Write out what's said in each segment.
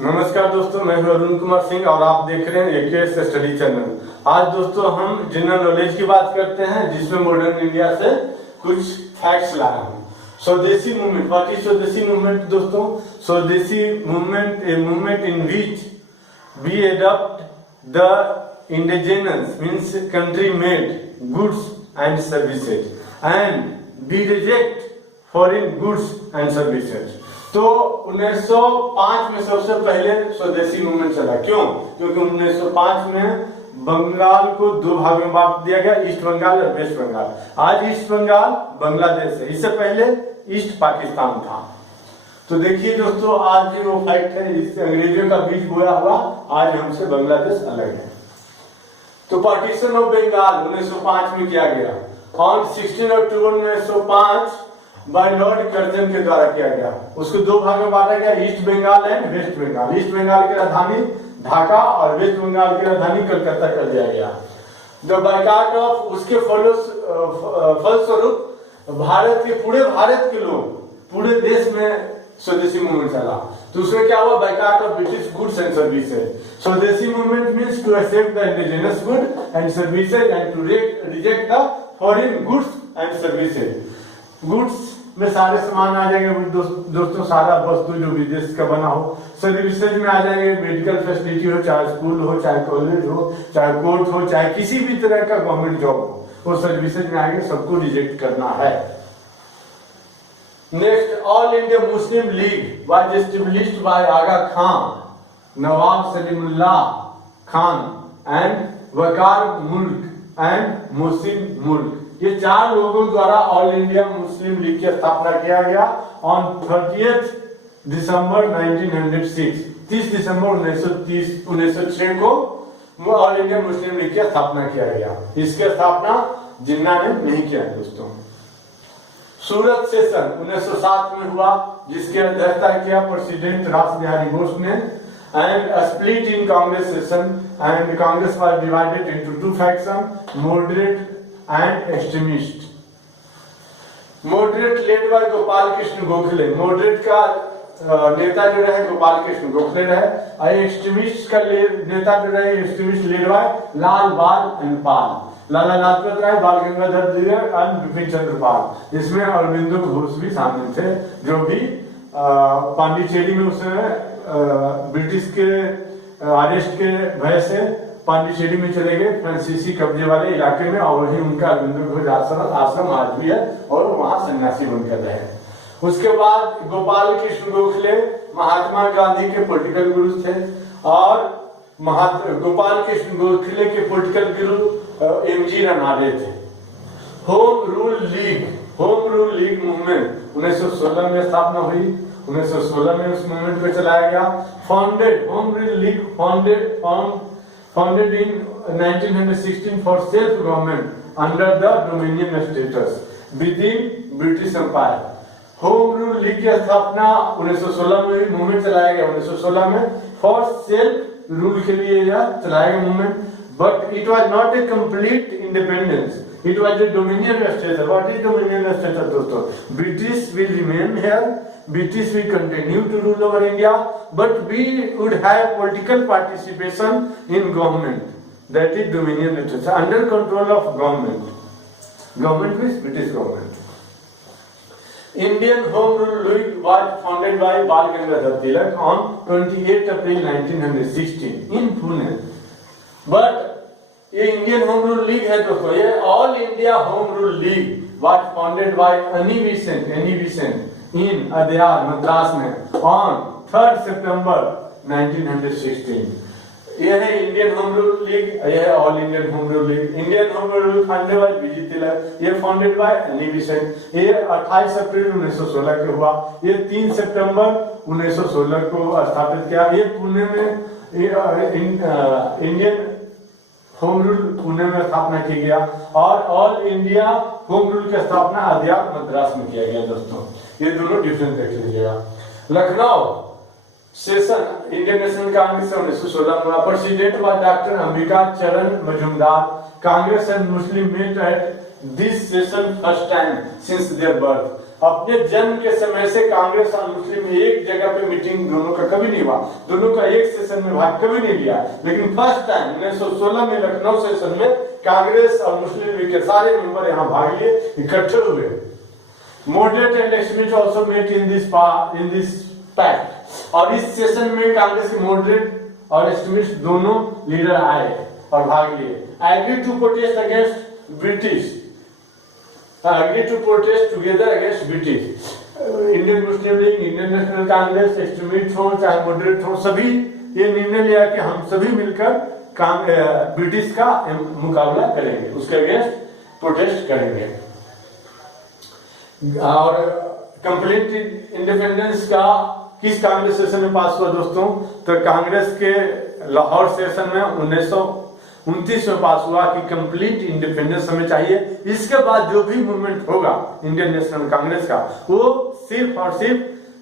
नमस्कार दोस्तों, मैं हूं अरुण कुमार सिंह और आप देख रहे हैं एकेएस स्टडी चैनल। आज दोस्तों हम जनरल नॉलेज की बात करते हैं, जिसमें मॉडर्न इंडिया से कुछ फैक्ट्स लाया हूं। Swadeshi movement, what is swadeshi movement दोस्तों? Swadeshi movement a movement in which we adopt the indigenous means country made goods and services and we reject foreign goods and services. तो 1905 में सबसे पहले स्वदेशी मूवमेंट चला। क्यों? क्योंकि 1905 में बंगाल को दो भाग में बांट दिया गया, ईस्ट बंगाल और वेस्ट बंगाल। आज ईस्ट बंगाल बांग्लादेश है, इससे पहले ईस्ट पाकिस्तान था। तो देखिए दोस्तों, आज जो फैक्ट है, इससे अंग्रेजों का बीज बोया हुआ, आज हमसे बांग्लादेश अलग है। तो पार्टीशन ऑफ बंगाल 1905 में किया गया। On 16 October 1905 by Lord Curzon के द्वारा किया गया। उसको दो भाग में बांटा गया, East Bengal and West Bengal. East Bengal की राजधानी ढाका और वेस्ट बंगाल की राजधानी कलकत्ता कर दिया गया। द बायकॉट ऑफ उसके फलस्वरूप भारत के लोग पूरे देश में स्वदेशी मूवमेंट चला। तो उसमें क्या हुआ? Boycott of British goods and services. Swadeshi movement means to accept the indigenous good and services and to reject the foreign goods and services. Goods में सारे सामान आ जाएंगे दोस्तों, सारा वस्तु जो विदेश का बना हो। सर्विसेज में आ जाएंगे मेडिकल फैसिलिटी हो, चाहे स्कूल हो, चाहे कॉलेज हो, चाहे कोर्ट हो, चाहे किसी भी तरह का गवर्नमेंट जॉब हो, वो सर्विसेज में आएंगे। सबको रिजेक्ट करना है। Next, all India Muslim League was established by Aga Khan, Nawab Salimullah Khan and Waqar Mulk and Mohsin मुल्क। ये चार लोगों द्वारा ऑल इंडिया मुस्लिम लीग की स्थापना किया गया ऑन 30 दिसंबर 1906। 30 दिसंबर 1906 को ऑल इंडिया मुस्लिम लीग की स्थापना किया गया। इसकी स्थापना जिन्ना ने नहीं किया दोस्तों। सूरत सेशन 1907 में हुआ, जिसकी अध्यक्षता किया प्रेसिडेंट रास बिहारी बोस ने। And split in Congress session and Congress was divided into two faction, moderate and extremist. Moderate led by Gopal Krishna Gokhale. Moderate का नेता जो रहे गोपाल कृष्ण गोखले रहे, और एक्सट्रीमिस्ट का नेता जो रहे एक्सट्रीमिस्ट लेड बाय लाल बाल एंड पाल। लाला लाजपत राय, बाल गंगाधर तिलक एंड बिपिन चंद्र पाल। इसमें अरविंदो घोष भी शामिल थे, जो भी पांडिचेरी में उस ब्रिटिश के अरेस्ट के भय से पांडिचेरी में चले गए, फ्रांसीसी कब्जे वाले इलाके में, और वही उनका अरविंदो घोष आश्रम आज भी है, और वहां सन्यासी बनकर रहे। उसके बाद गोपाल कृष्ण गोखले महात्मा गांधी के पॉलिटिकल गुरु थे, और गोपाल कृष्ण गोखले के पॉलिटिकल गुरु एमजी रनाडे थे। होम रूल लीग मूवमेंट 1916 में स्थापना हुई। 1916 में उस मूवमेंट को चलाया गया। Home rule league founded in 1916 for self-government under the Dominion status within British Empire. Home rule league की स्थापना 1916 में मूवमेंट चलाया गया। 1916 में फॉर सेल्फ रूल के लिए यह चलाया गया movement, but it was not a complete independence, it was a dominion status. What is dominion status दोस्तों? British will remain here, British will continue to rule over India, but we would have political participation in government. That is dominion status, under control of government. Government means British government. Indian Home Rule League was founded by Bal Gangadhar Tilak on 28 April 1916 in Pune. But ये Indian home rule league है दोस्तों, ये all India home rule league was founded by Annie Besant in Adyar Madras में on 3 सितंबर 1916। यह है Indian home rule league, यह है all Indian home rule league. Indian home rule founded by B G Tilak, ये founded by Annie Besant. ये 28 अप्रैल 1916 को हुआ। ये 3 सितंबर 1916 को स्थापित किया। ये पुणे में इंडियन होम रूल पुणे में स्थापना की गया, और ऑल इंडिया होम रूल की स्थापना अदयार मद्रास में किया गया दोस्तों। ये दोनों डिफरेंस देख लीजिएगा। Lucknow session Indian National Congress 1916 में प्रेसिडेंट हुआ doctor Ambika Charan Majumdar. Congress and Muslim met at this session first time since their birth. अपने जन्म के समय से कांग्रेस और मुस्लिम एक जगह पे मीटिंग दोनों का कभी नहीं हुआ, दोनों का एक सेशन में भाग कभी नहीं लिया। लेकिन फर्स्ट टाइम 1916 में लखनऊ सेशन में कांग्रेस और मुस्लिम लीग के सारे मेंबर यहाँ भाग लिए, इकट्ठे हुए। Moderate and extremist also met in this pact. और इस सेशन में कांग्रेस के मॉडरेट और एक्सट्रीमिस्ट दोनों लीडर आए और भाग लिए। Agree to protest against British, agree to protest together against British. Indian Muslim League, Indian National Congress, extremist हो चाहे मॉडरेट हो, सभी ये निर्णय लिया कि हम सभी मिलकर ब्रिटिश का मुकाबला करेंगे, उसके अगेंस्ट प्रोटेस्ट करेंगे। और कंप्लीट इंडिपेंडेंस का किस कांग्रेस सेशन में पास हुआ दोस्तों? तो कांग्रेस के लाहौर सेशन में 1929 में पास हुआ कि कंप्लीट इंडिपेंडेंस हमें चाहिए। इसके बाद जो भी मूवमेंट होगा इंडियन नेशनल कांग्रेस का, वो सिर्फ और सिर्फ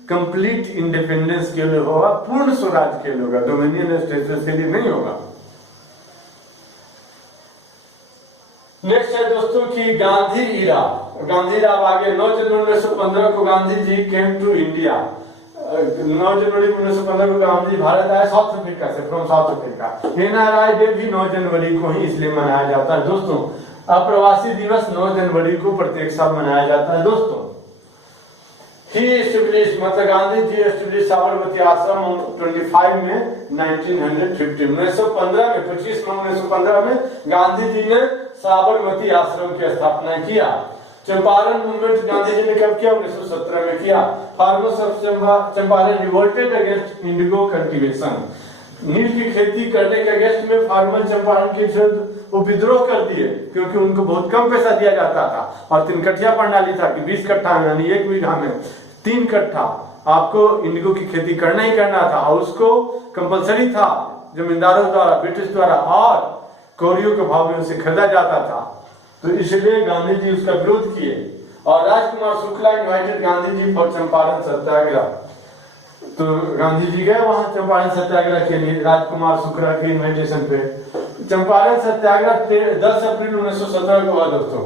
कंप्लीट इंडिपेंडेंस के लिए होगा, पूर्ण स्वराज के लिए होगा, डोमिनियन स्टेटस के लिए नहीं होगा। नेक्स्ट है दोस्तों कि गांधी इरा। गांधी इरा आगे 9 जनवरी 1915 को Gandhi ji came to India. 9 जनवरी 1915 को गांधी भारत आए साउथ अफ्रीका से, from south Africa. NRI day भी 9 जनवरी को ही इसलिए मनाया जाता है दोस्तों। अप्रवासी दिवस 9 जनवरी को प्रत्येक साल मनाया जाता है दोस्तों। ही एस्टेब्लिश, मतलब गांधी जी एस्टेब्लिश साबरमती आश्रम 25 में 1915 में 25 मई 1915 में गांधी जी ने साबरमती आश्रम की स्थापना किया। चंपारण मूवमेंट गांधी जी ने कब किया? 1917 में किया। Farmers of Champaran revolted against indigo cultivation. नील की खेती करने के अगेंस्ट में फार्मर चंपारण के वो विद्रोह कर दिए, क्योंकि उनको बहुत कम पैसा दिया जाता था और 3 कट्ठिया प्रणाली था कि 20 कट्ठा यानी 1 बीघा में 3 कट्ठा आपको इंडिगो की खेती करना ही करना था, और उसको कंपलसरी था जमींदारों द्वारा, ब्रिटिश द्वारा, और कौड़ियों के भाव में उसे खरीदा जाता था। तो इसलिए गांधी जी उसका विरोध किए और राजकुमार शुक्ला इनवाइटेड गांधी जी फॉर चंपारण सत्याग्रह। तो गांधी जी गए वहां चंपारण सत्याग्रह के लिए राजकुमार शुक्ला के इनविटेशन पे। चंपारण सत्याग्रह 10 अप्रैल 1917 को हुआ दोस्तों,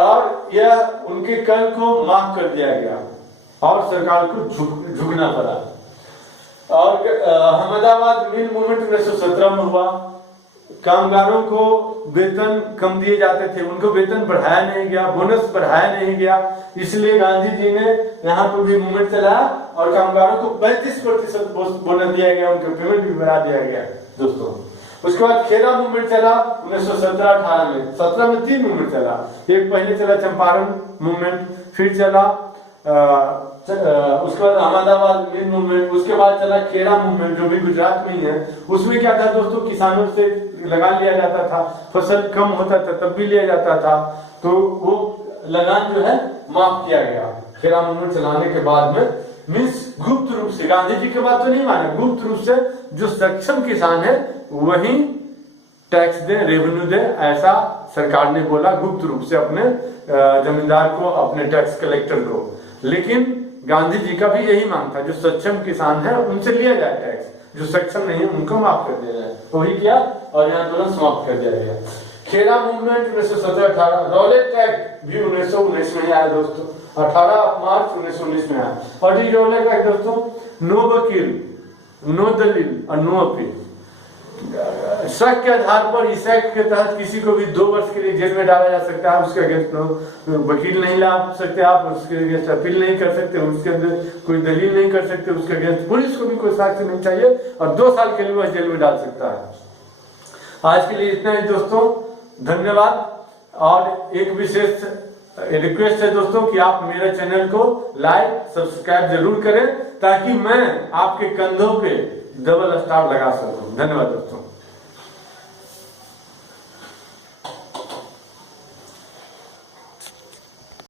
और यह उनके कर को माफ कर दिया गया और सरकार को झुकना पड़ा। और अहमदाबाद मिल मूवमेंट 1917 में हुआ। कामगारों को वेतन कम दिए जाते थे, उनको वेतन बढ़ाया नहीं गया, बोनस बढ़ाया नहीं गया, इसलिए गांधी जी ने यहाँ पर भी मूवमेंट चलाया और कामगारों को 35% बोनस दिया गया, उनका पेमेंट भी बढ़ा दिया गया दोस्तों। उसके बाद खेरा मूवमेंट चला 1917-18 में। 17 में 3 मूवमेंट चला। एक पहले चला चंपारण मूवमेंट, फिर चला उसके बाद अहमदाबाद मिल मूवमेंट, उसके बाद चला खेरा मूवमेंट जो भी गुजरात में ही है। उसमें क्या था दोस्तों, किसानों से लगान लिया जाता था, फसल कम होता था तब भी लिया जाता था, तो वो लगान जो है माफ किया गया खेरा मूवमेंट चलाने के बाद में। मीन्स गुप्त रूप से, गांधी जी के बाद तो नहीं माने, गुप्त रूप से जो सक्षम किसान है वही टैक्स दे, रेवेन्यू दे, ऐसा सरकार ने बोला गुप्त रूप से अपने जमींदार को, अपने टैक्स कलेक्टर को। लेकिन गांधी जी का भी यही मांग था, जो सक्षम किसान है उनसे लिया जाए टैक्स, जो सक्षम नहीं है उनको माफ कर दिया जाए। वही किया और यहाँ तुरंत समाप्त कर दिया गया। खेरा मूवमेंट 1917-18। रॉलेट एक्ट भी 1919 में आया दोस्तों, 18 मार्च 1919 में आया। और ये रॉलेट एक्ट दोस्तों, नो वकील, नो दलील और नो अपील। शक के आधार पर इस एक्ट के तहत किसी को भी 2 वर्ष के लिए जेल में डाला जा सकता है। उसके अगेंस्ट वकील नहीं ला सकते आप, उसके अगेंस्ट अपील नहीं कर सकते, उसके अंदर कोई दलील नहीं कर सकते, उसके अगेंस्ट पुलिस को भी कोई साक्ष्य नहीं चाहिए, और 2 साल के लिए वह जेल में डाल सकता है। आज के लिए इतना ही दोस्तों, धन्यवाद। और एक विशेष रिक्वेस्ट है दोस्तों कि आप मेरे चैनल को लाइक सब्सक्राइब जरूर करें, ताकि मैं आपके कंधों पे डबल स्टार लगा सकूं। धन्यवाद दोस्तों।